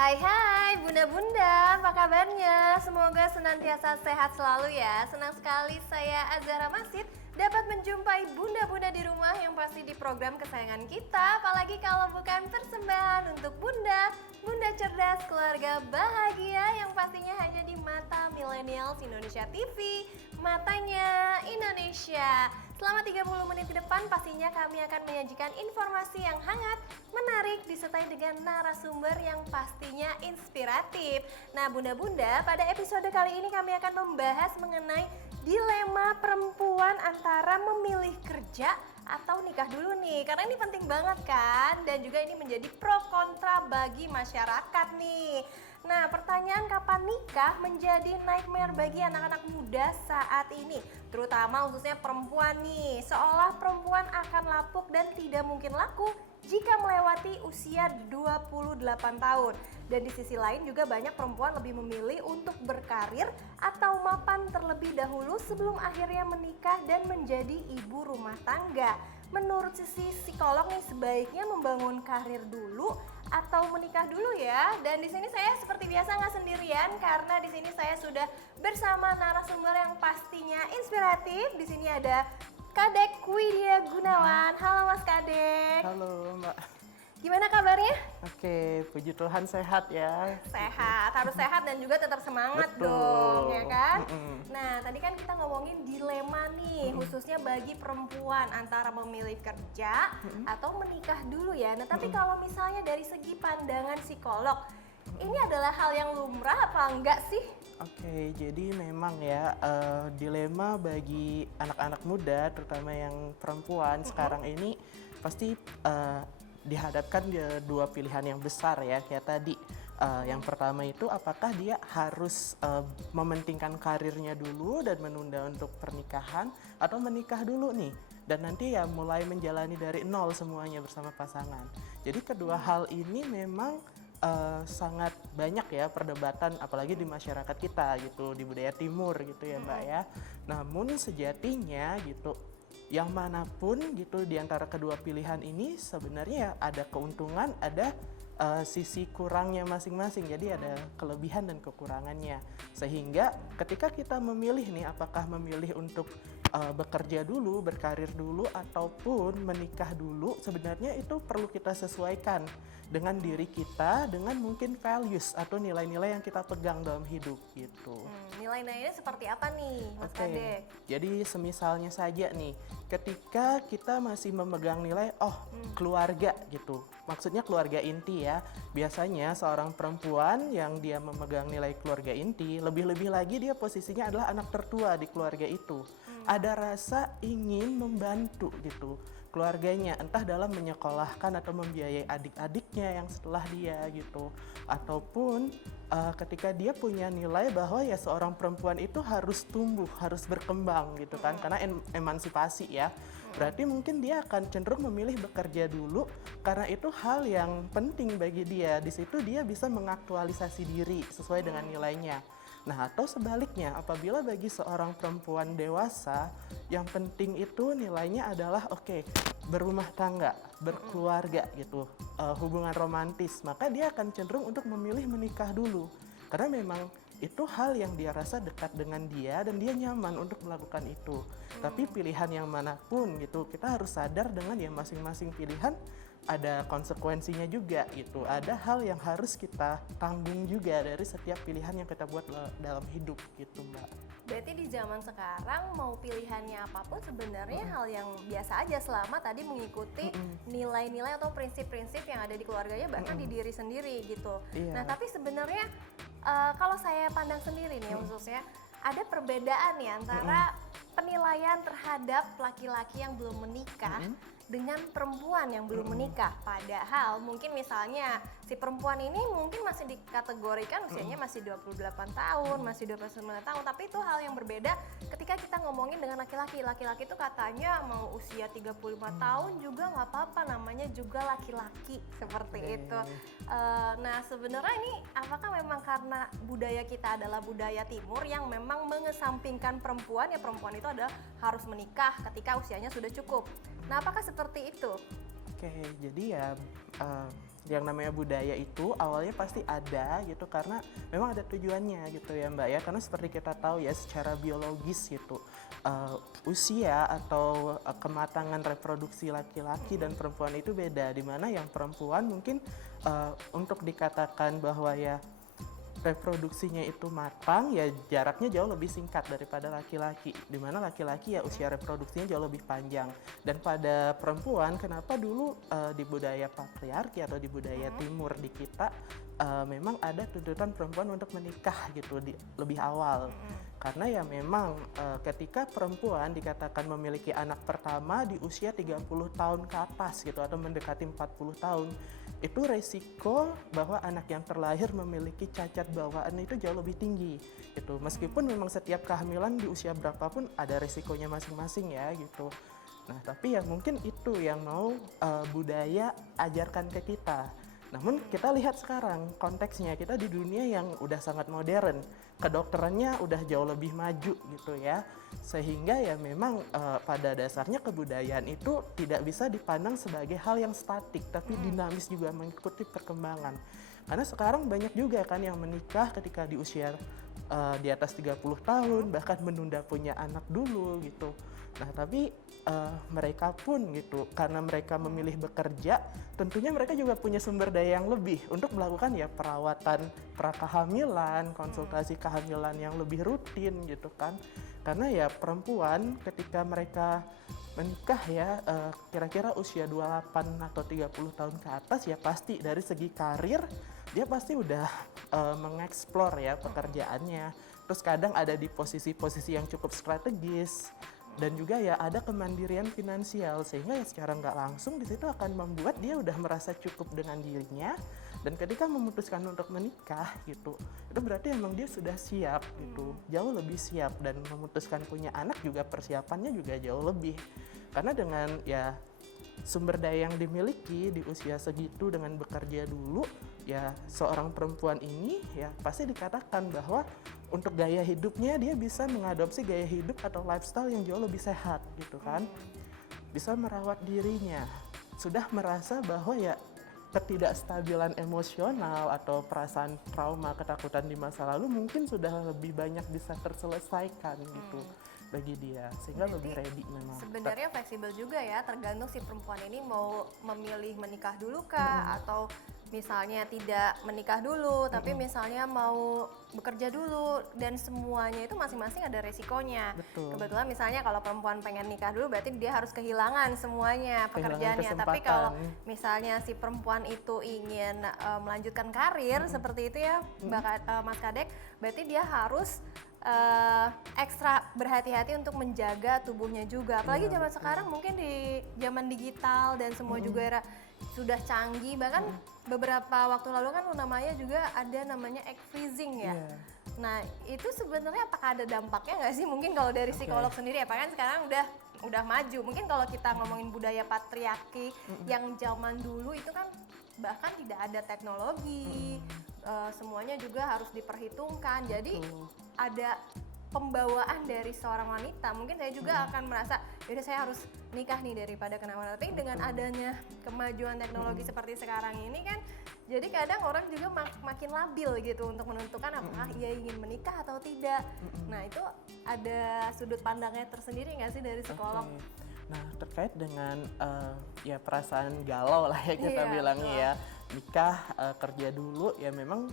Hai hai bunda-bunda, apa kabarnya? Semoga senantiasa sehat selalu ya. Senang sekali saya Azhara Masid dapat menjumpai bunda-bunda di rumah yang pasti di program kesayangan kita. Apalagi kalau bukan persembahan untuk bunda, bunda cerdas, keluarga bahagia yang pastinya hanya di Mata Millennials Indonesia TV, matanya Indonesia. Selama 30 menit ke depan pastinya kami akan menyajikan informasi yang hangat, menarik, disertai dengan narasumber yang pastinya inspiratif. Nah bunda-bunda, pada episode kali ini kami akan membahas mengenai dilema perempuan antara memilih kerja atau nikah dulu nih. Karena ini penting banget kan, dan juga ini menjadi pro kontra bagi masyarakat nih. Nah, pertanyaan kapan nikah menjadi nightmare bagi anak-anak muda saat ini, terutama khususnya perempuan nih. Seolah perempuan akan lapuk dan tidak mungkin laku jika melewati usia 28 tahun. Dan di sisi lain juga banyak perempuan lebih memilih untuk berkarir atau mapan terlebih dahulu sebelum akhirnya menikah dan menjadi ibu rumah tangga. Menurut sisi psikolog nih, sebaiknya membangun karir dulu atau menikah dulu ya. Dan di sini saya seperti biasa nggak sendirian, karena di sini saya sudah bersama narasumber yang pastinya inspiratif. Di sini ada Kadek Widya Gunawan. Halo Mas Kadek. Halo Mbak. Gimana kabarnya? Oke, puji Tuhan sehat ya. Sehat, harus sehat dan juga tetap semangat. Betul. Dong, ya kan? Nah, tadi kan kita ngomongin dilema nih, khususnya bagi perempuan antara memilih kerja atau menikah dulu ya. Nah, tapi kalau misalnya dari segi pandangan psikolog, ini adalah hal yang lumrah apa enggak sih? Oke, jadi memang ya dilema bagi anak-anak muda, terutama yang perempuan sekarang ini pasti dihadapkan dua pilihan yang besar ya, kayak tadi. Yang pertama itu apakah dia harus mementingkan karirnya dulu dan menunda untuk pernikahan, atau menikah dulu nih dan nanti ya mulai menjalani dari nol semuanya bersama pasangan. Jadi kedua hal ini memang sangat banyak ya perdebatan, apalagi di masyarakat kita gitu, di budaya timur gitu ya Mbak ya. Namun sejatinya gitu, yang manapun gitu di antara kedua pilihan ini sebenarnya ada keuntungan, ada sisi kurangnya masing-masing. Jadi ada kelebihan dan kekurangannya. Sehingga ketika kita memilih nih, apakah memilih untuk bekerja dulu, berkarir dulu, ataupun menikah dulu, sebenarnya itu perlu kita sesuaikan dengan diri kita, dengan mungkin values atau nilai-nilai yang kita pegang dalam hidup gitu. Nilai-nilainya seperti apa nih, Mas Kadek? Jadi semisalnya saja nih, ketika kita masih memegang nilai, keluarga gitu, maksudnya keluarga inti ya. Biasanya seorang perempuan yang dia memegang nilai keluarga inti, lebih-lebih lagi dia posisinya adalah anak tertua di keluarga itu. Ada rasa ingin membantu gitu keluarganya, entah dalam menyekolahkan atau membiayai adik-adiknya yang setelah dia gitu, ataupun ketika dia punya nilai bahwa ya seorang perempuan itu harus tumbuh, harus berkembang gitu kan, karena emansipasi ya. Berarti mungkin dia akan cenderung memilih bekerja dulu karena itu hal yang penting bagi dia. Di situ dia bisa mengaktualisasi diri sesuai dengan nilainya. Nah, atau sebaliknya, apabila bagi seorang perempuan dewasa, yang penting itu nilainya adalah berumah tangga, berkeluarga gitu, hubungan romantis, maka dia akan cenderung untuk memilih menikah dulu. Karena memang itu hal yang dia rasa dekat dengan dia dan dia nyaman untuk melakukan itu. Tapi pilihan yang manapun gitu, kita harus sadar dengan yang masing-masing pilihan ada konsekuensinya juga gitu. Ada hal yang harus kita tanggung juga dari setiap pilihan yang kita buat dalam hidup gitu Mbak. Berarti di zaman sekarang mau pilihannya apapun sebenarnya hal yang biasa aja selama tadi mengikuti nilai-nilai atau prinsip-prinsip yang ada di keluarganya, bahkan di diri sendiri gitu. Iya. Nah tapi sebenarnya kalau saya pandang sendiri nih khususnya, ada perbedaan nih antara penilaian terhadap laki-laki yang belum menikah dengan perempuan yang belum menikah. Padahal mungkin misalnya si perempuan ini mungkin masih dikategorikan usianya masih 28 tahun, masih 29 tahun, tapi itu hal yang berbeda ketika kita ngomongin dengan laki-laki. Laki-laki itu katanya mau usia 35 tahun juga nggak apa-apa, namanya juga laki-laki, seperti itu. Nah sebenarnya ini apakah memang karena budaya kita adalah budaya timur yang memang mengesampingkan perempuan, ya perempuan itu adalah harus menikah ketika usianya sudah cukup. Nah apakah seperti itu? Oke, jadi ya yang namanya budaya itu awalnya pasti ada gitu karena memang ada tujuannya gitu ya Mbak ya, karena seperti kita tahu ya secara biologis gitu usia atau kematangan reproduksi laki-laki dan perempuan itu beda, dimana yang perempuan mungkin untuk dikatakan bahwa ya reproduksinya itu matang ya jaraknya jauh lebih singkat daripada laki-laki, dimana laki-laki ya usia reproduksinya jauh lebih panjang. Dan pada perempuan kenapa dulu di budaya patriarki atau di budaya timur di kita memang ada tuntutan perempuan untuk menikah gitu lebih awal, karena ya memang ketika perempuan dikatakan memiliki anak pertama di usia 30 tahun ke atas gitu atau mendekati 40 tahun, itu resiko bahwa anak yang terlahir memiliki cacat bawaan itu jauh lebih tinggi gitu. Meskipun memang setiap kehamilan di usia berapapun ada resikonya masing-masing ya gitu. Nah tapi ya mungkin itu yang mau budaya ajarkan ke kita. Namun kita lihat sekarang konteksnya, kita di dunia yang udah sangat modern, kedokterannya udah jauh lebih maju gitu ya, sehingga ya memang pada dasarnya kebudayaan itu tidak bisa dipandang sebagai hal yang statik, tapi dinamis juga mengikuti perkembangan. Karena sekarang banyak juga kan yang menikah ketika di usia di atas 30 tahun, bahkan menunda punya anak dulu gitu. Nah tapi mereka pun gitu, karena mereka memilih bekerja, tentunya mereka juga punya sumber daya yang lebih untuk melakukan ya perawatan prakehamilan, konsultasi kehamilan yang lebih rutin gitu kan. Karena ya perempuan ketika mereka menikah ya kira-kira usia 28 atau 30 tahun ke atas ya pasti dari segi karir dia pasti udah mengeksplor ya pekerjaannya. Terus kadang ada di posisi-posisi yang cukup strategis. Dan juga ya ada kemandirian finansial, sehingga ya secara nggak langsung di situ akan membuat dia udah merasa cukup dengan dirinya, dan ketika memutuskan untuk menikah gitu, itu berarti emang dia sudah siap gitu, jauh lebih siap, dan memutuskan punya anak juga persiapannya juga jauh lebih, karena dengan ya sumber daya yang dimiliki di usia segitu dengan bekerja dulu, ya seorang perempuan ini ya pasti dikatakan bahwa untuk gaya hidupnya dia bisa mengadopsi gaya hidup atau lifestyle yang jauh lebih sehat gitu kan. Bisa merawat dirinya, sudah merasa bahwa ya ketidakstabilan emosional atau perasaan trauma, ketakutan di masa lalu mungkin sudah lebih banyak bisa terselesaikan gitu bagi dia, sehingga lebih ready memang. Sebenarnya fleksibel juga ya, tergantung si perempuan ini mau memilih menikah dulu kah atau misalnya tidak menikah dulu tapi misalnya mau bekerja dulu, dan semuanya itu masing-masing ada resikonya. Betul. Kebetulan misalnya kalau perempuan pengen nikah dulu berarti dia harus kehilangan semuanya pekerjaannya, kesempatan. tapi kalau misalnya si perempuan itu ingin melanjutkan karir seperti itu ya Mas Kadek, berarti dia harus ekstra berhati-hati untuk menjaga tubuhnya juga, apalagi zaman sekarang mungkin di zaman digital dan semua juga era sudah canggih, bahkan beberapa waktu lalu kan namanya juga ada namanya egg freezing ya. Nah itu sebenarnya apakah ada dampaknya nggak sih, mungkin kalau dari psikolog sendiri ya, kan sekarang udah maju, mungkin kalau kita ngomongin budaya patriarki yang zaman dulu itu kan bahkan tidak ada teknologi, semuanya juga harus diperhitungkan, jadi ada pembawaan dari seorang wanita, mungkin saya juga akan merasa yaudah saya harus nikah nih daripada kenapa-napa. Tapi dengan adanya kemajuan teknologi seperti sekarang ini kan, jadi kadang orang juga makin labil gitu untuk menentukan apakah ia ingin menikah atau tidak. Nah itu ada sudut pandangnya tersendiri nggak sih dari psikolog? Nah terkait dengan ya perasaan galau lah ya kita bilangnya ya, nikah kerja dulu ya memang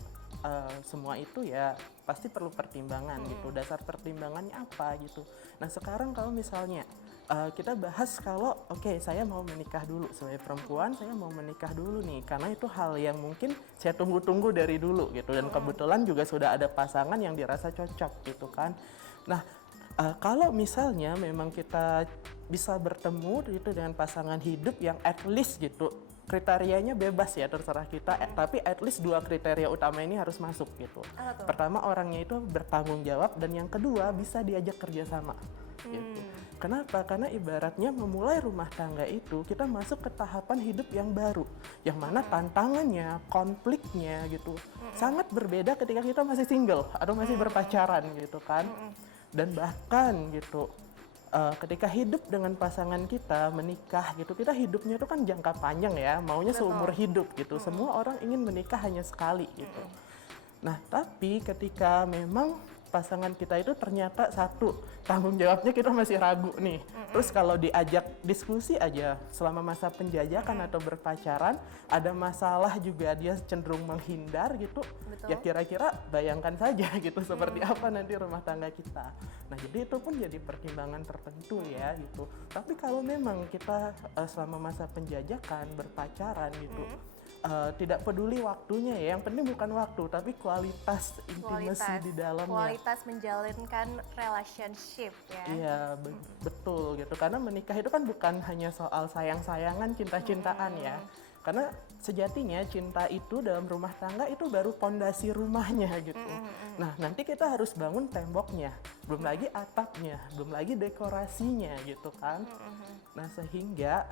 semua itu ya pasti perlu pertimbangan gitu. Dasar pertimbangannya apa gitu. Nah sekarang kalau misalnya kita bahas kalau saya mau menikah dulu sebagai perempuan, saya mau menikah dulu nih karena itu hal yang mungkin saya tunggu-tunggu dari dulu gitu, dan kebetulan juga sudah ada pasangan yang dirasa cocok gitu kan. Nah kalau misalnya memang kita bisa bertemu gitu dengan pasangan hidup yang at least gitu, kriterianya bebas ya terserah kita, tapi at least 2 kriteria utama ini harus masuk gitu. Pertama, orangnya itu bertanggung jawab, dan yang kedua bisa diajak kerjasama gitu. Kenapa? Karena ibaratnya memulai rumah tangga itu kita masuk ke tahapan hidup yang baru, yang mana tantangannya, konfliknya gitu sangat berbeda ketika kita masih single atau masih berpacaran gitu kan. Dan bahkan gitu ketika hidup dengan pasangan kita, menikah gitu, kita hidupnya itu kan jangka panjang ya, maunya Betul. seumur hidup gitu. Semua orang ingin menikah hanya sekali gitu. Nah, tapi ketika memang pasangan kita itu ternyata satu, tanggung jawabnya kita masih ragu nih. Terus kalau diajak diskusi aja selama masa penjajakan atau berpacaran, ada masalah juga dia cenderung menghindar gitu. Betul. Ya kira-kira bayangkan saja gitu seperti apa nanti rumah tangga kita. Nah, jadi itu pun jadi pertimbangan tertentu ya gitu. Tapi kalau memang kita selama masa penjajakan, berpacaran gitu, tidak peduli waktunya ya, yang penting bukan waktu tapi kualitas intimasi di dalamnya. Kualitas menjalankan relationship ya. Iya, betul gitu. Karena menikah itu kan bukan hanya soal sayang-sayangan, cinta-cintaan ya. Karena sejatinya cinta itu dalam rumah tangga itu baru pondasi rumahnya gitu. Nah, nanti kita harus bangun temboknya, belum lagi atapnya, belum lagi dekorasinya gitu kan. Nah, sehingga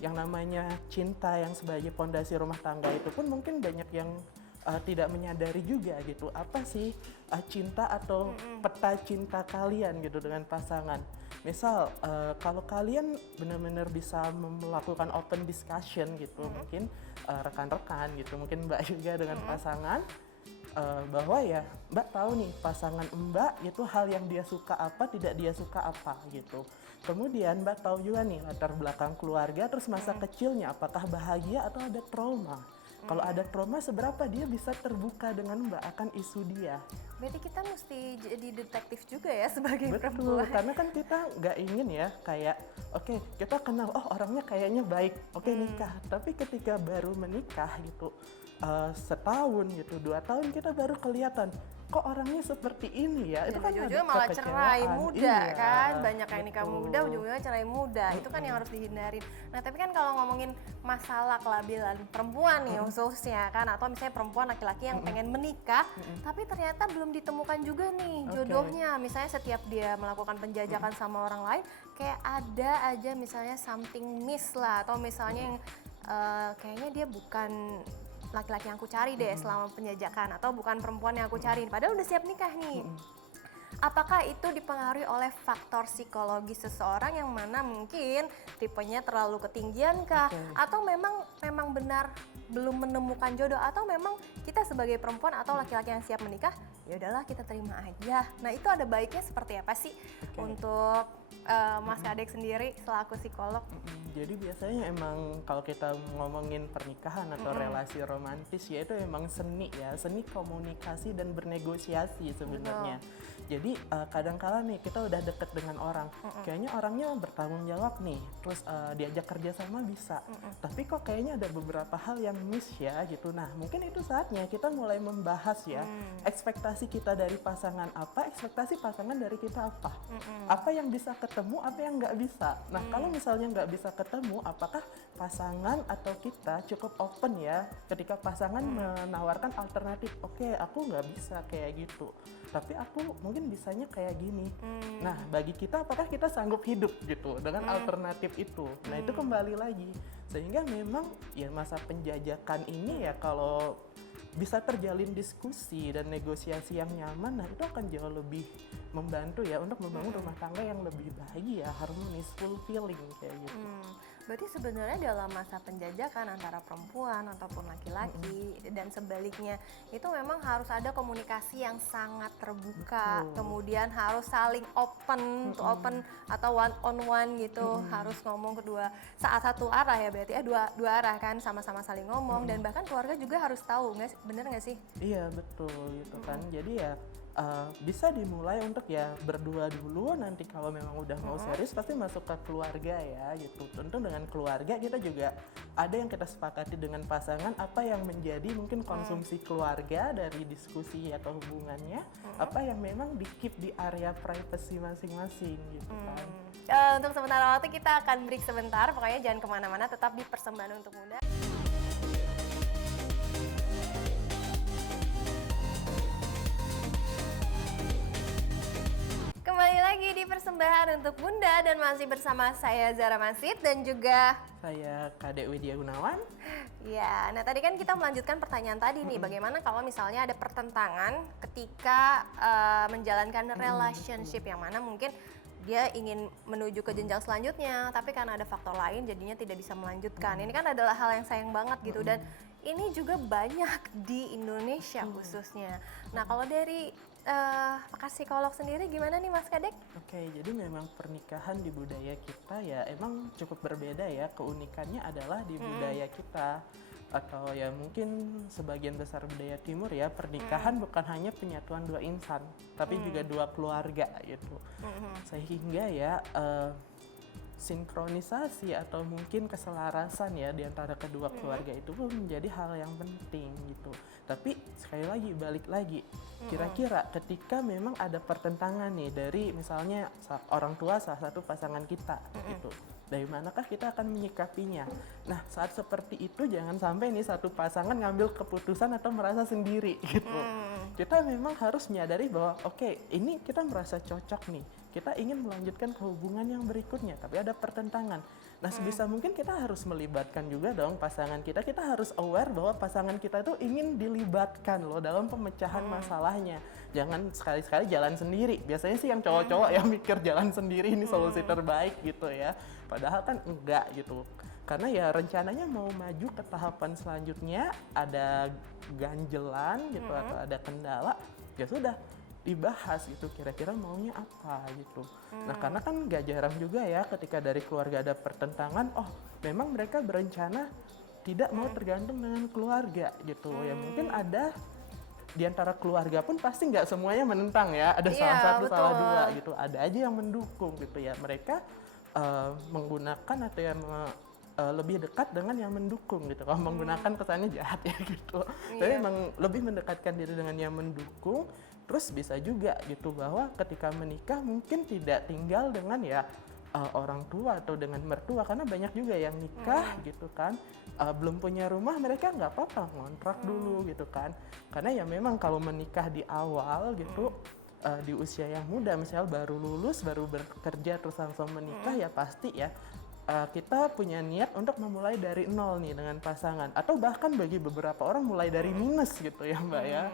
yang namanya cinta yang sebagai pondasi rumah tangga itu pun mungkin banyak yang tidak menyadari juga gitu. Apa sih cinta atau peta cinta kalian gitu dengan pasangan. Misal kalau kalian benar-benar bisa melakukan open discussion gitu, mungkin rekan-rekan gitu, mungkin Mbak juga dengan pasangan, bahwa ya Mbak tahu nih pasangan Mbak itu hal yang dia suka apa, tidak dia suka apa gitu. Kemudian Mbak tahu juga nih latar belakang keluarga, terus masa kecilnya apakah bahagia atau ada trauma. Kalau ada trauma, seberapa dia bisa terbuka dengan Mbak akan isu dia. Berarti kita mesti jadi detektif juga ya sebagai Betul, perempuan. karena kan kita nggak ingin ya kayak, oke, kita kenal, oh orangnya kayaknya baik, oke nikah. Tapi ketika baru menikah gitu, setahun gitu, 2 tahun kita baru kelihatan, kok orangnya seperti ini ya. Itu kan Ujung-ujungnya ada malah cerai kekecewaan. muda Iya, kan, banyak yang nikah betul. muda ujung-ujungnya cerai muda, itu kan yang harus dihindarin. Nah tapi kan kalau ngomongin masalah kelabilan perempuan nih khususnya kan, atau misalnya perempuan laki-laki yang pengen menikah tapi ternyata belum ditemukan juga nih jodohnya, misalnya setiap dia melakukan penjajakan sama orang lain kayak ada aja misalnya something miss lah, atau misalnya yang kayaknya dia bukan laki-laki yang aku cari deh selama penjajakan, atau bukan perempuan yang aku cari padahal udah siap nikah nih. Apakah itu dipengaruhi oleh faktor psikologi seseorang yang mana mungkin tipenya terlalu ketinggian kah? Atau memang benar belum menemukan jodoh, atau memang kita sebagai perempuan atau laki-laki yang siap menikah ya udahlah kita terima aja. Nah, itu ada baiknya seperti apa sih untuk Mas Kadek sendiri selaku psikolog? Jadi biasanya emang kalau kita ngomongin pernikahan atau relasi romantis ya itu emang seni ya, seni komunikasi dan bernegosiasi sebenarnya. Jadi kadang-kala nih kita udah deket dengan orang, kayaknya orangnya bertanggung jawab nih, terus diajak kerja sama bisa. Tapi kok kayaknya ada beberapa hal yang miss ya gitu. Nah, mungkin itu saatnya kita mulai membahas ya, ekspektasi kita dari pasangan apa, ekspektasi pasangan dari kita apa. Apa yang bisa ketemu, apa yang nggak bisa. Nah, kalau misalnya nggak bisa ketemu, apakah pasangan atau kita cukup open ya ketika pasangan menawarkan alternatif. Oke, aku nggak bisa kayak gitu, tapi aku mungkin bisanya kayak gini. Nah, bagi kita apakah kita sanggup hidup gitu dengan alternatif itu. Nah, itu kembali lagi. Sehingga memang ya masa penjajakan ini ya kalau bisa terjalin diskusi dan negosiasi yang nyaman, nah itu akan jauh lebih membantu ya untuk membangun rumah tangga yang lebih bahagia, harmonis, fulfilling kayak gitu. Berarti sebenarnya dalam masa penjajakan antara perempuan ataupun laki-laki dan sebaliknya itu memang harus ada komunikasi yang sangat terbuka. Kemudian harus saling open to open atau one on one gitu, harus ngomong kedua saat satu arah ya, berarti ya dua arah kan, sama-sama saling ngomong dan bahkan keluarga juga harus tahu, bener nggak sih? Iya betul gitu kan. Jadi ya bisa dimulai untuk ya berdua dulu, nanti kalau memang udah mau serius pasti masuk ke keluarga ya gitu. Tentu dengan keluarga kita juga ada yang kita sepakati dengan pasangan, apa yang menjadi mungkin konsumsi keluarga dari diskusi atau hubungannya, apa yang memang di keep di area privacy masing-masing gitu kan. Untuk sementara waktu kita akan break sebentar, pokoknya jangan kemana-mana, tetap di Persembahan untuk Bunda. Kembali lagi di Persembahan untuk Bunda dan masih bersama saya Zara Masid dan juga Saya Kadek Widya Gunawan. ya, nah tadi kan kita melanjutkan pertanyaan tadi nih, bagaimana kalau misalnya ada pertentangan ketika menjalankan relationship yang mana mungkin dia ingin menuju ke jenjang selanjutnya, tapi karena ada faktor lain jadinya tidak bisa melanjutkan. Ini kan adalah hal yang sayang banget gitu, dan ini juga banyak di Indonesia khususnya. Nah, kalau dari pakar psikolog sendiri gimana nih Mas Kadek? Oke, jadi memang pernikahan di budaya kita ya emang cukup berbeda ya. Keunikannya adalah di budaya kita, atau ya mungkin sebagian besar budaya timur ya, pernikahan bukan hanya penyatuan dua insan, tapi juga dua keluarga gitu. Sehingga ya sinkronisasi atau mungkin keselarasan ya di antara kedua keluarga itu pun menjadi hal yang penting gitu. Tapi sekali lagi balik lagi, kira-kira ketika memang ada pertentangan nih dari misalnya orang tua salah satu pasangan kita gitu, dari manakah kita akan menyikapinya? Nah, saat seperti itu jangan sampai nih satu pasangan ngambil keputusan atau merasa sendiri gitu. Kita memang harus menyadari bahwa oke, ini kita merasa cocok nih, kita ingin melanjutkan ke hubungan yang berikutnya, tapi ada pertentangan. Nah, sebisa mungkin kita harus melibatkan juga dong pasangan kita. Kita harus aware bahwa pasangan kita itu ingin dilibatkan loh dalam pemecahan masalahnya. Jangan sekali-sekali jalan sendiri. Biasanya sih yang cowok-cowok yang mikir jalan sendiri ini solusi terbaik gitu ya. Padahal kan enggak gitu. Karena ya rencananya mau maju ke tahapan selanjutnya, ada ganjelan gitu atau ada kendala, ya sudah dibahas gitu kira-kira maunya apa gitu. Nah, karena kan gak jarang juga ya ketika dari keluarga ada pertentangan, oh memang mereka berencana tidak mau tergantung dengan keluarga gitu. Ya mungkin ada di antara keluarga pun pasti nggak semuanya menentang ya, ada salah satu betul. salah dua gitu, ada aja yang mendukung gitu ya. Mereka menggunakan atau yang lebih dekat dengan yang mendukung gitu. Kalau menggunakan kesannya jahat ya gitu. Tapi memang lebih mendekatkan diri dengan yang mendukung. Terus bisa juga gitu bahwa ketika menikah mungkin tidak tinggal dengan ya orang tua atau dengan mertua, karena banyak juga yang nikah gitu kan belum punya rumah, mereka nggak apa-apa ngontrak dulu gitu kan. Karena ya memang kalau menikah di awal gitu di usia yang muda, misalnya baru lulus, baru bekerja terus langsung menikah, ya pasti ya kita punya niat untuk memulai dari nol nih dengan pasangan, atau bahkan bagi beberapa orang mulai dari minus gitu ya Mbak ya.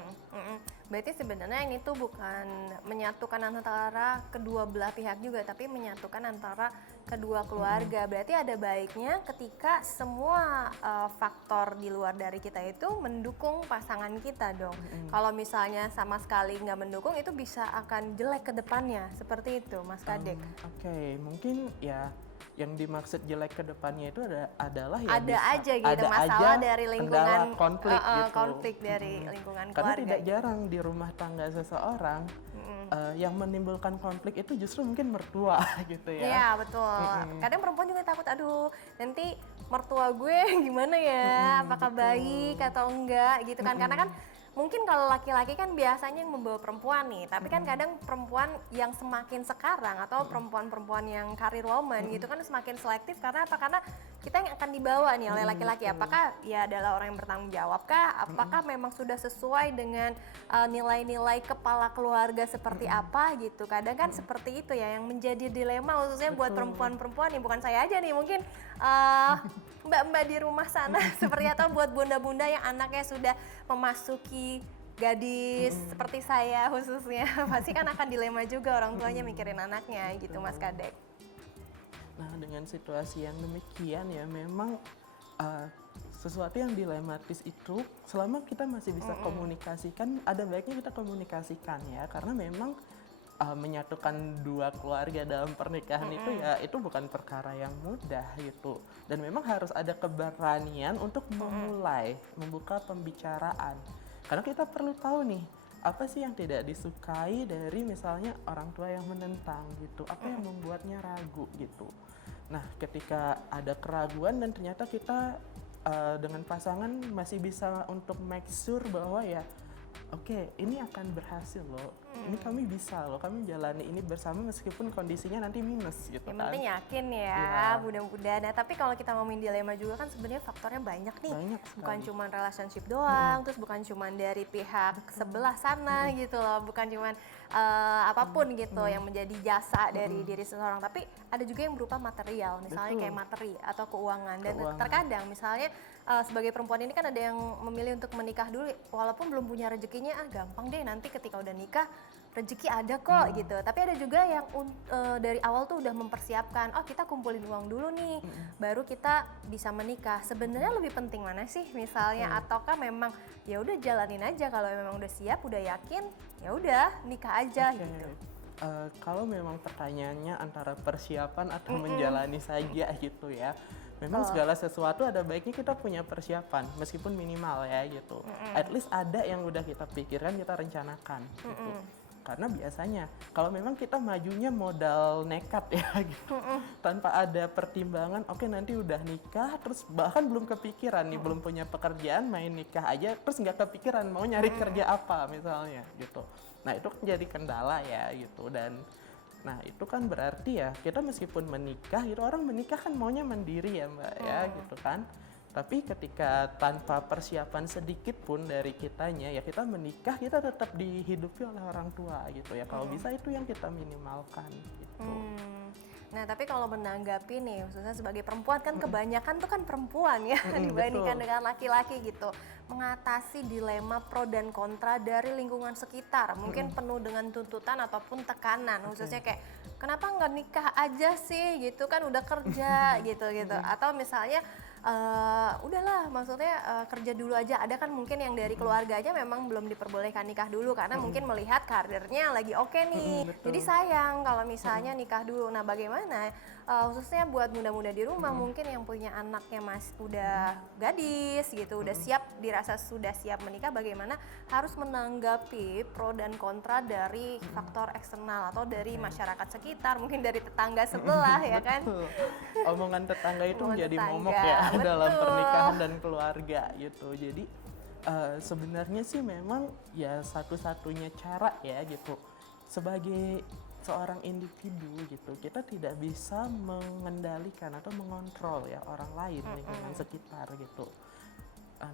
Berarti sebenarnya ini tuh bukan menyatukan antara kedua belah pihak juga, tapi menyatukan antara kedua keluarga. Berarti ada baiknya ketika semua faktor di luar dari kita itu mendukung pasangan kita dong. Kalau misalnya sama sekali nggak mendukung, itu bisa akan jelek ke depannya. Seperti itu Mas Kadek. Oke, mungkin ya yang dimaksud jelek ke depannya itu adalah ya ada bisa, aja gitu ada masalah aja dari kendala, lingkungan, konflik gitu. konflik dari lingkungan Karena keluarga. tidak jarang di rumah tangga seseorang yang menimbulkan konflik itu justru mungkin mertua gitu ya. Iya betul. Kadang perempuan juga takut, aduh nanti mertua gue gimana ya, apakah baik atau enggak gitu kan. Karena kan mungkin kalau laki-laki kan biasanya yang membawa perempuan nih, tapi kan kadang perempuan yang semakin sekarang atau perempuan-perempuan yang karir woman gitu kan semakin selektif. Karena apa? Karena kita yang akan dibawa nih oleh laki-laki, apakah ya adalah orang yang bertanggung jawab kah? Apakah memang sudah sesuai dengan nilai-nilai kepala keluarga seperti apa gitu. Kadang kan seperti itu ya yang menjadi dilema khususnya buat perempuan-perempuan nih, bukan saya aja nih, mungkin mbak-mbak di rumah sana seperti atau buat bunda-bunda yang anaknya sudah memasuki gadis seperti saya khususnya, pasti kan akan dilema juga orang tuanya mikirin anaknya gitu Mas Kadek. Nah, dengan situasi yang demikian ya memang sesuatu yang dilematis itu selama kita masih bisa komunikasikan, ada baiknya kita komunikasikan ya, karena memang menyatukan dua keluarga dalam pernikahan itu ya itu bukan perkara yang mudah gitu, dan memang harus ada keberanian untuk memulai membuka pembicaraan, karena kita perlu tahu nih apa sih yang tidak disukai dari misalnya orang tua yang menentang gitu, apa yang membuatnya ragu gitu. Nah, ketika ada keraguan dan ternyata kita dengan pasangan masih bisa untuk make sure bahwa ya oke, ini akan berhasil loh. Ini kami bisa loh, kami jalani ini bersama meskipun kondisinya nanti minus gitu Yang kan. penting yakin ya, Iya. mudah-mudahan. Nah, tapi kalau kita ngomongin dilema juga kan sebenarnya faktornya banyak nih. Banyak sekali. Bukan cuma relationship doang, terus bukan cuma dari pihak sebelah sana gitu loh, bukan cuma apapun gitu yang menjadi jasa dari diri seseorang, tapi ada juga yang berupa material, misalnya Betul. kayak materi atau keuangan. Dan Keuangan. terkadang misalnya sebagai perempuan ini kan ada yang memilih untuk menikah dulu walaupun belum punya rezekinya, gampang deh nanti ketika udah nikah rezeki ada kok gitu. Tapi ada juga yang dari awal tuh udah mempersiapkan, oh kita kumpulin uang dulu nih, baru kita bisa menikah. Sebenarnya lebih penting mana sih misalnya, ataukah memang ya udah jalanin aja, kalau memang udah siap, udah yakin, ya udah nikah aja gitu. Kalau memang pertanyaannya antara persiapan atau menjalani saja gitu ya. Memang segala sesuatu ada baiknya kita punya persiapan, meskipun minimal ya gitu. At least ada yang udah kita pikirkan, kita rencanakan gitu. Karena biasanya kalau memang kita majunya modal nekat ya gitu, tanpa ada pertimbangan, oke nanti udah nikah, terus bahkan belum kepikiran nih, belum punya pekerjaan, main nikah aja, terus nggak kepikiran mau nyari kerja apa misalnya gitu. Nah itu kan jadi kendala ya gitu. Dan nah itu kan berarti ya kita meskipun menikah itu, orang menikah kan maunya mandiri ya Mbak ya gitu kan. Tapi ketika tanpa persiapan sedikit pun dari kitanya, ya kita menikah, kita tetap dihidupi oleh orang tua gitu ya. Kalau bisa itu yang kita minimalkan gitu. Nah tapi kalau menanggapi nih, khususnya sebagai perempuan kan kebanyakan tuh kan perempuan ya dibandingkan dengan laki-laki gitu. Mengatasi dilema pro dan kontra dari lingkungan sekitar, mungkin penuh dengan tuntutan ataupun tekanan, khususnya kayak kenapa nggak nikah aja sih gitu kan, udah kerja gitu. Atau misalnya udahlah maksudnya kerja dulu aja. Ada kan mungkin yang dari keluarganya memang belum diperbolehkan nikah dulu karena mungkin melihat karirnya lagi oke nih, jadi sayang kalau misalnya nikah dulu. Nah bagaimana khususnya buat muda-muda di rumah mungkin yang punya anaknya udah gadis gitu, udah siap, dirasa sudah siap menikah, bagaimana harus menanggapi pro dan kontra dari faktor eksternal atau dari masyarakat sekitar, mungkin dari tetangga sebelah ya kan. Omongan tetangga itu menjadi tetangga, momok ya dalam betul. pernikahan dan keluarga gitu. Jadi sebenarnya sih memang ya satu-satunya cara ya gitu, sebagai seorang individu gitu, kita tidak bisa mengendalikan atau mengontrol ya orang lain, lingkungan sekitar gitu.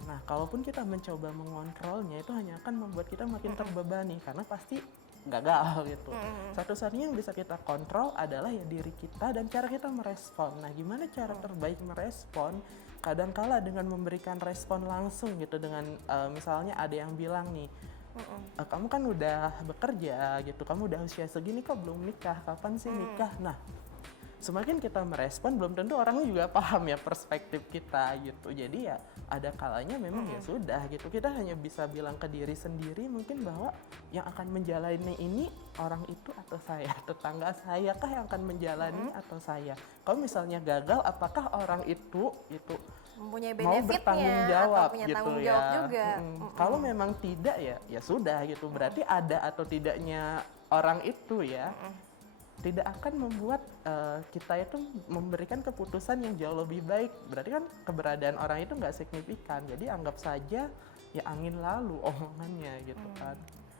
Nah kalaupun kita mencoba mengontrolnya, itu hanya akan membuat kita makin terbebani karena pasti gagal gitu. Satu-satunya yang bisa kita kontrol adalah ya diri kita dan cara kita merespon. Nah gimana cara terbaik merespon? Kadangkala dengan memberikan respon langsung gitu, dengan misalnya ada yang bilang nih, kamu kan udah bekerja gitu, kamu udah usia segini kok belum nikah, kapan sih nikah? Nah semakin kita merespon, belum tentu orangnya juga paham ya perspektif kita gitu. Jadi ya ada kalanya memang ya sudah gitu, kita hanya bisa bilang ke diri sendiri mungkin bahwa yang akan menjalani ini orang itu atau saya, tetangga saya kah yang akan menjalani atau saya. Kalau misalnya gagal, apakah orang itu Mempunyai mau benefitnya bertanggung jawab atau punya gitu tanggung ya. jawab juga. Kalau memang tidak ya sudah gitu, berarti ada atau tidaknya orang itu ya tidak akan membuat kita itu memberikan keputusan yang jauh lebih baik. Berarti kan keberadaan orang itu nggak signifikan, jadi anggap saja ya angin lalu omongannya gitu kan.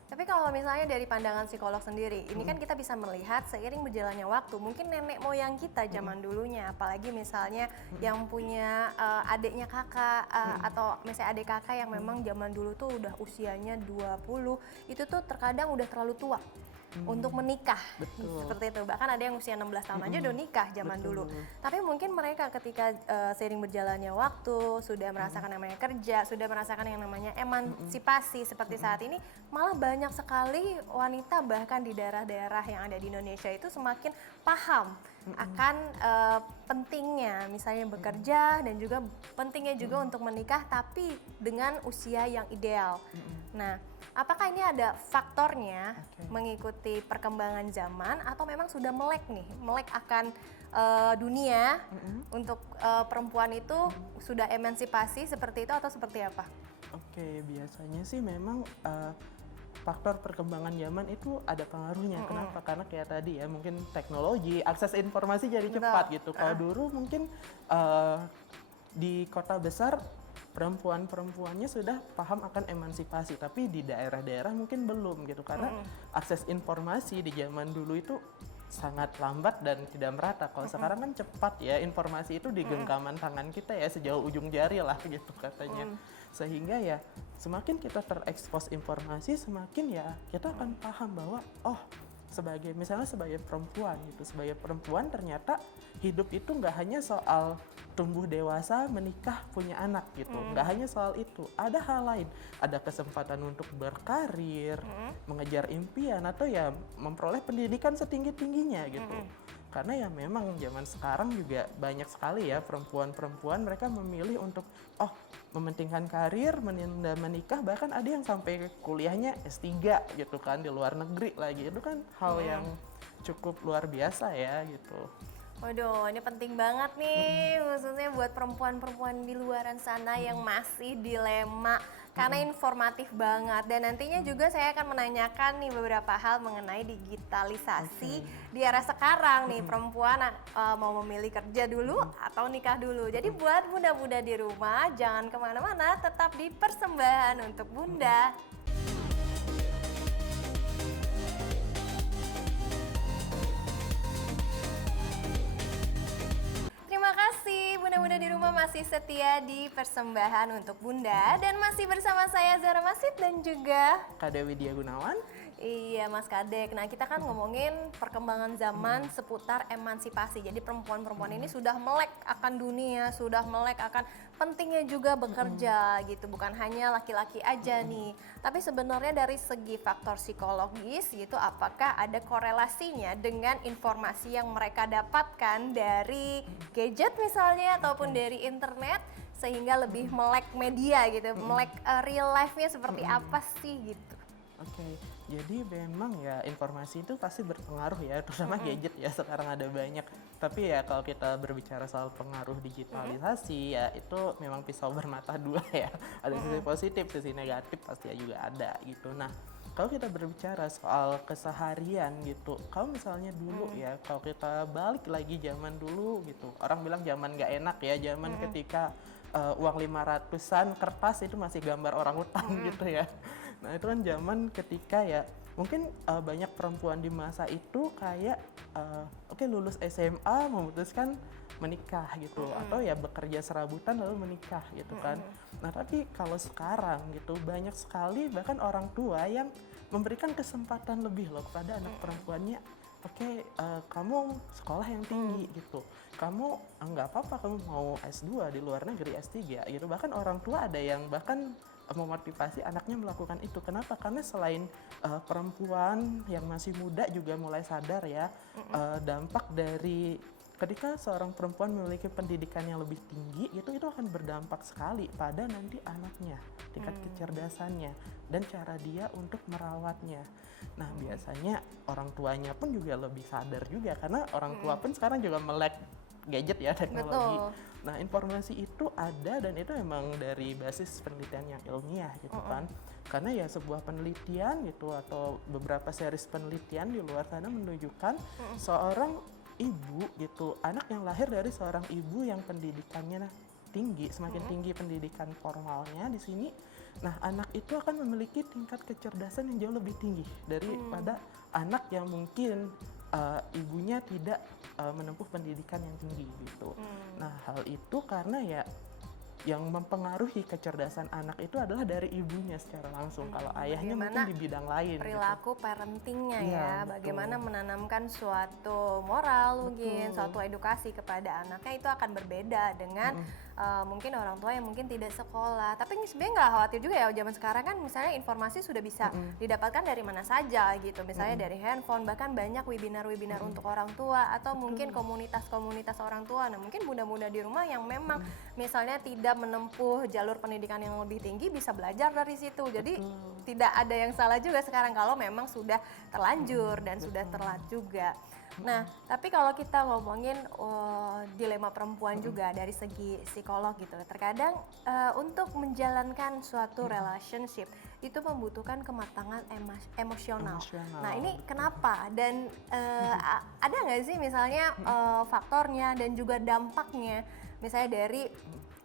Tapi kalau misalnya dari pandangan psikolog sendiri, ini kan kita bisa melihat seiring berjalannya waktu, mungkin nenek moyang kita zaman dulunya, apalagi misalnya yang punya adiknya kakak, atau misalnya adik kakak yang memang zaman dulu tuh udah usianya 20, itu tuh terkadang udah terlalu tua untuk menikah. Betul. Seperti itu, bahkan ada yang usia 16 tahun aja udah nikah zaman dulu. Tapi mungkin mereka ketika seiring berjalannya waktu, sudah merasakan namanya kerja, sudah merasakan yang namanya emansipasi seperti saat ini, malah banyak sekali wanita bahkan di daerah-daerah yang ada di Indonesia itu semakin paham akan pentingnya misalnya bekerja dan juga pentingnya juga untuk menikah, tapi dengan usia yang ideal. Nah, apakah ini ada faktornya mengikuti perkembangan zaman atau memang sudah melek akan dunia untuk perempuan itu sudah emansipasi seperti itu atau seperti apa? Oke, biasanya sih memang faktor perkembangan zaman itu ada pengaruhnya. Kenapa? Karena kayak tadi ya, mungkin teknologi, akses informasi jadi cepat gitu. Kalau dulu mungkin di kota besar perempuan-perempuannya sudah paham akan emansipasi, tapi di daerah-daerah mungkin belum gitu, karena akses informasi di zaman dulu itu sangat lambat dan tidak merata. Kalau sekarang kan cepat ya, informasi itu di genggaman tangan kita ya, sejauh ujung jari lah gitu katanya. Sehingga ya semakin kita terekspos informasi, semakin ya kita akan paham bahwa oh misalnya sebagai perempuan gitu, sebagai perempuan ternyata hidup itu nggak hanya soal tumbuh dewasa, menikah, punya anak gitu, nggak hanya soal itu, ada hal lain, ada kesempatan untuk berkarir, mengejar impian atau ya memperoleh pendidikan setinggi-tingginya gitu. Karena ya memang zaman sekarang juga banyak sekali ya perempuan-perempuan mereka memilih untuk mementingkan karir, menunda menikah, bahkan ada yang sampai kuliahnya S3 gitu kan di luar negeri lagi. Itu kan hal yang cukup luar biasa ya gitu. Waduh, ini penting banget nih, khususnya buat perempuan-perempuan di luaran sana yang masih dilema, karena informatif banget. Dan nantinya juga saya akan menanyakan nih beberapa hal mengenai digitalisasi di era sekarang nih, perempuan mau memilih kerja dulu atau nikah dulu. Jadi buat bunda-bunda di rumah, jangan kemana-mana, tetap di Persembahan untuk Bunda. Terima kasih bunda-bunda di rumah masih setia di Persembahan untuk Bunda dan masih bersama saya Zara Masid dan juga Kak Dewi Dia Gunawan. iya Mas Kadek. Nah kita kan ngomongin perkembangan zaman seputar emansipasi. Jadi perempuan-perempuan ini sudah melek akan dunia, sudah melek akan pentingnya juga bekerja gitu. Bukan hanya laki-laki aja nih. Tapi sebenarnya dari segi faktor psikologis gitu, apakah ada korelasinya dengan informasi yang mereka dapatkan dari gadget misalnya ataupun dari internet sehingga lebih melek media gitu, melek real life-nya seperti apa sih gitu. Oke, jadi memang ya informasi itu pasti berpengaruh ya, terutama gadget ya sekarang ada banyak. Tapi ya kalau kita berbicara soal pengaruh digitalisasi ya itu memang pisau bermata dua ya. Ada sisi positif, sisi negatif pasti ya juga ada gitu. Nah, kalau kita berbicara soal keseharian gitu, kalau misalnya dulu ya, kalau kita balik lagi zaman dulu gitu, orang bilang zaman nggak enak ya, zaman ketika uang 500-an kertas itu masih gambar orang hutan gitu ya. Nah itu kan zaman ketika ya mungkin banyak perempuan di masa itu kayak oke, lulus SMA memutuskan menikah gitu atau ya bekerja serabutan lalu menikah gitu kan. Nah tapi kalau sekarang gitu banyak sekali bahkan orang tua yang memberikan kesempatan lebih loh kepada anak perempuannya. Oke, kamu sekolah yang tinggi gitu. Kamu nggak apa-apa kamu mau S2 di luar negeri, S3 gitu. Bahkan orang tua ada yang bahkan memotivasi anaknya melakukan itu. Kenapa? Karena selain perempuan yang masih muda juga mulai sadar ya dampak dari ketika seorang perempuan memiliki pendidikan yang lebih tinggi itu akan berdampak sekali pada nanti anaknya, tingkat kecerdasannya dan cara dia untuk merawatnya. Nah biasanya orang tuanya pun juga lebih sadar juga karena orang tua pun sekarang juga melek gadget ya, teknologi. Betul. Nah informasi itu ada dan itu emang dari basis penelitian yang ilmiah gitu kan. Karena ya sebuah penelitian gitu atau beberapa series penelitian di luar sana menunjukkan seorang ibu gitu, anak yang lahir dari seorang ibu yang pendidikannya tinggi, semakin tinggi pendidikan formalnya di sini. Nah, anak itu akan memiliki tingkat kecerdasan yang jauh lebih tinggi daripada anak yang mungkin ibunya tidak menempuh pendidikan yang tinggi gitu. Nah, hal itu karena ya yang mempengaruhi kecerdasan anak itu adalah dari ibunya secara langsung. Kalau ayahnya mungkin di bidang lain. Perilaku parentingnya Iya, ya, betul. bagaimana menanamkan suatu moral mungkin, suatu edukasi kepada anaknya itu akan berbeda dengan mungkin orang tua yang mungkin tidak sekolah. Tapi sebenarnya nggak khawatir juga ya, zaman sekarang kan misalnya informasi sudah bisa didapatkan dari mana saja gitu, misalnya dari handphone, bahkan banyak webinar-webinar untuk orang tua atau mungkin komunitas-komunitas orang tua. Nah mungkin bunda-bunda di rumah yang memang misalnya tidak menempuh jalur pendidikan yang lebih tinggi bisa belajar dari situ. Jadi tidak ada yang salah juga sekarang kalau memang sudah terlanjur dan sudah telat juga. Nah, tapi kalau kita ngomongin dilema perempuan juga dari segi psikolog gitu, terkadang untuk menjalankan suatu relationship itu membutuhkan kematangan emosional. Nah, ini kenapa? Dan ada nggak sih misalnya faktornya dan juga dampaknya, misalnya dari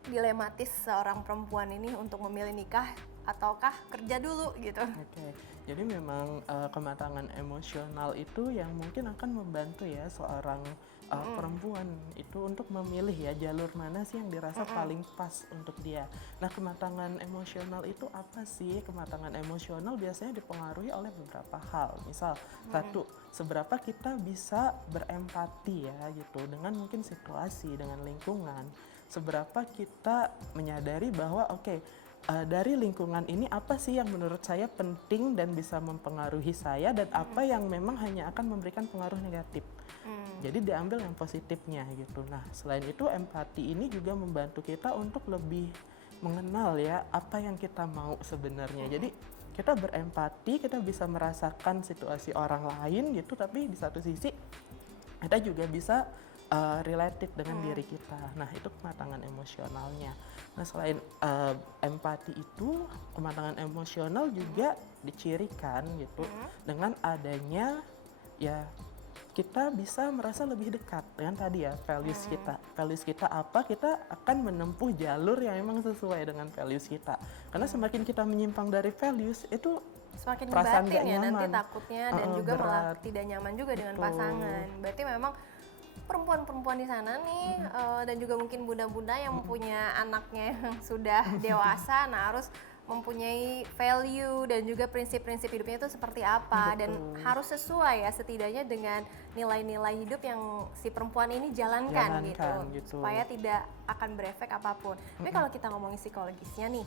dilematis seorang perempuan ini untuk memilih nikah ataukah kerja dulu gitu. Oke, jadi memang kematangan emosional itu yang mungkin akan membantu ya seorang perempuan itu untuk memilih ya jalur mana sih yang dirasa paling pas untuk dia. Nah, kematangan emosional itu apa sih? Kematangan emosional biasanya dipengaruhi oleh beberapa hal. Misal, satu, seberapa kita bisa berempati ya gitu dengan mungkin situasi, dengan lingkungan. Seberapa kita menyadari bahwa dari lingkungan ini apa sih yang menurut saya penting dan bisa mempengaruhi saya dan apa yang memang hanya akan memberikan pengaruh negatif. Jadi diambil yang positifnya gitu. Nah, selain itu empati ini juga membantu kita untuk lebih mengenal ya apa yang kita mau sebenarnya. Jadi kita berempati, kita bisa merasakan situasi orang lain gitu, tapi di satu sisi kita juga bisa related dengan diri kita. Nah, itu kematangan emosionalnya. Nah, selain empati itu, kematangan emosional juga dicirikan gitu dengan adanya ya kita bisa merasa lebih dekat dengan tadi ya values kita. Values kita apa, kita akan menempuh jalur yang memang sesuai dengan values kita. Karena semakin kita menyimpang dari values itu semakin perasaan batin gak ya nanti nyaman. takutnya dan juga malah tidak nyaman juga dengan Betul. pasangan. Berarti memang perempuan-perempuan di sana nih dan juga mungkin bunda-bunda yang mempunyai anaknya yang sudah dewasa, nah harus mempunyai value dan juga prinsip-prinsip hidupnya itu seperti apa dan harus sesuai ya setidaknya dengan nilai-nilai hidup yang si perempuan ini jalankan gitu supaya tidak akan berefek apapun. Tapi kalau kita ngomongin psikologisnya nih,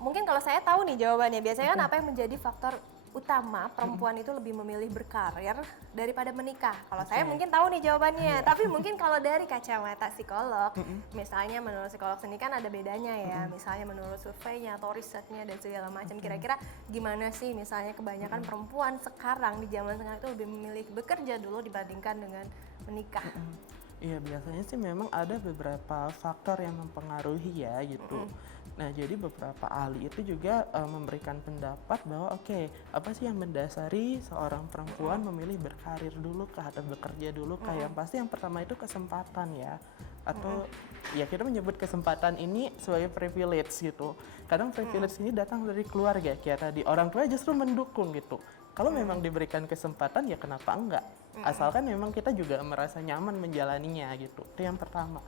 mungkin kalau saya tahu nih jawabannya, biasanya kan apa yang menjadi faktor utama perempuan itu lebih memilih berkarir daripada menikah. Kalau saya mungkin tahu nih jawabannya, tapi mungkin kalau dari kacamata psikolog, misalnya menurut psikolog sendiri kan ada bedanya ya, misalnya menurut surveinya atau risetnya dan segala macam. Kira-kira gimana sih misalnya kebanyakan perempuan sekarang di zaman sekarang itu lebih memilih bekerja dulu dibandingkan dengan menikah? Iya, biasanya sih memang ada beberapa faktor yang mempengaruhi ya gitu. Nah, jadi beberapa ahli itu juga memberikan pendapat bahwa apa sih yang mendasari seorang perempuan memilih berkarir dulu kah atau bekerja dulu kah? Yang pasti yang pertama itu kesempatan ya. Atau ya kita menyebut kesempatan ini sebagai privilege gitu. Kadang privilege ini datang dari keluarga, kayak tadi orang tua justru mendukung gitu. Kalau memang diberikan kesempatan ya kenapa enggak? Asalkan memang kita juga merasa nyaman menjalaninya gitu. Itu yang pertama.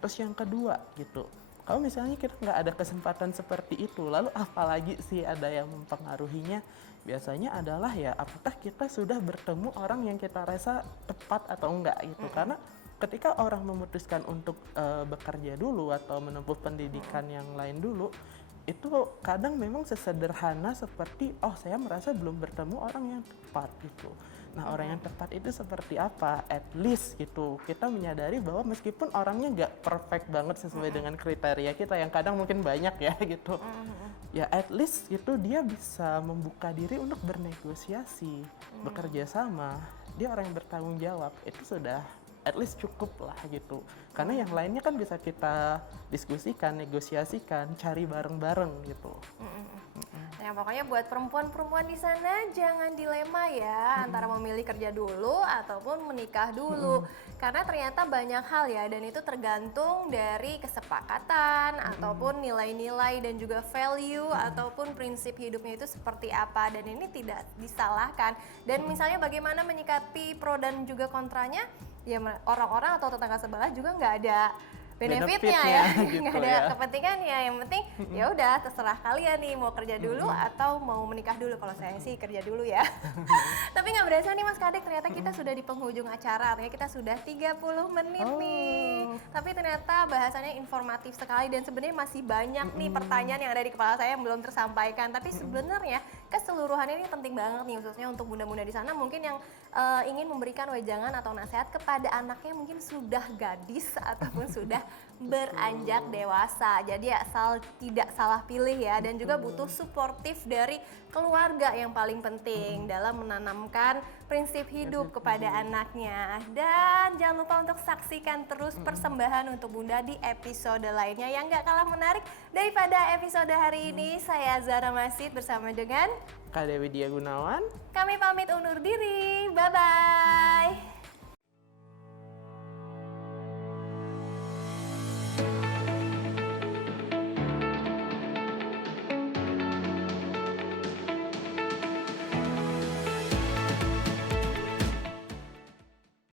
Terus yang kedua gitu, kalau misalnya kita nggak ada kesempatan seperti itu, lalu apalagi sih ada yang mempengaruhinya? Biasanya adalah ya apakah kita sudah bertemu orang yang kita rasa tepat atau enggak gitu. Karena ketika orang memutuskan untuk bekerja dulu atau menempuh pendidikan yang lain dulu, itu kadang memang sesederhana seperti saya merasa belum bertemu orang yang tepat gitu. Nah, orang yang tepat itu seperti apa? At least gitu, kita menyadari bahwa meskipun orangnya nggak perfect banget sesuai dengan kriteria kita yang kadang mungkin banyak ya gitu. Ya at least itu dia bisa membuka diri untuk bernegosiasi, bekerja sama. Dia orang yang bertanggung jawab, itu sudah at least cukup lah gitu. Karena yang lainnya kan bisa kita diskusikan, negosiasikan, cari bareng-bareng gitu. Nah, pokoknya buat perempuan-perempuan di sana jangan dilema ya antara memilih kerja dulu ataupun menikah dulu. Karena ternyata banyak hal ya dan itu tergantung dari kesepakatan ataupun nilai-nilai dan juga value ataupun prinsip hidupnya itu seperti apa dan ini tidak disalahkan. Dan misalnya bagaimana menyikapi pro dan juga kontranya, ya orang-orang atau tetangga sebelah juga nggak ada benefitnya ya, gitu nggak ada ya. kepentingannya. Yang penting ya udah terserah kalian nih mau kerja dulu atau mau menikah dulu. Kalau saya sih kerja dulu ya. Tapi nggak berasa nih Mas Kadek, ternyata kita sudah di penghujung acara. Artinya kita sudah 30 menit nih. Tapi ternyata bahasannya informatif sekali dan sebenarnya masih banyak nih pertanyaan yang ada di kepala saya yang belum tersampaikan. Tapi sebenarnya keseluruhannya ini penting banget nih khususnya untuk bunda-bunda di sana mungkin yang ingin memberikan wejangan atau nasihat kepada anaknya mungkin sudah gadis ataupun sudah beranjak dewasa. Jadi tidak salah pilih ya dan juga butuh suportif dari keluarga yang paling penting dalam menanamkan prinsip hidup kepada anaknya. Dan jangan lupa untuk saksikan terus persembahan untuk Bunda di episode lainnya yang gak kalah menarik daripada episode hari ini. Saya Zara Masid bersama dengan Kak Dewi Dia Gunawan. kami pamit undur diri. Bye-bye.